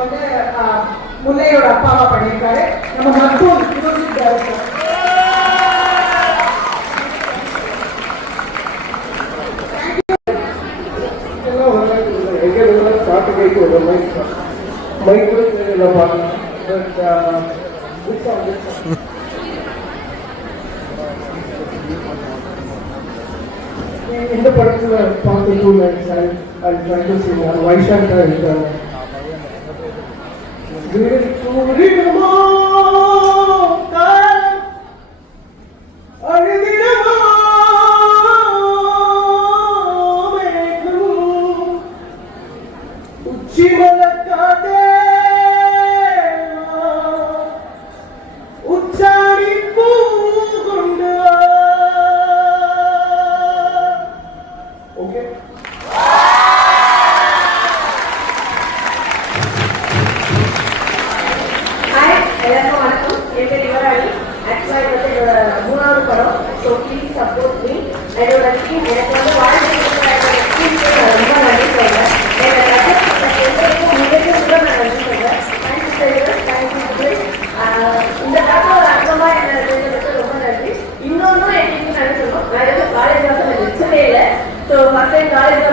வந்து முல்லையோட அப்பாவா பண்ணியிருக்காரு. நம்ம மக்பூல் மியூசிக் டைரக்டர். பாட்டு கேட்க மைக் கூட தெரியலப்பா. இந்த படத்துல பார்த்து 2 nights I'll try to sing வைஷாக்கா இருக்காங்க. காலேஜ்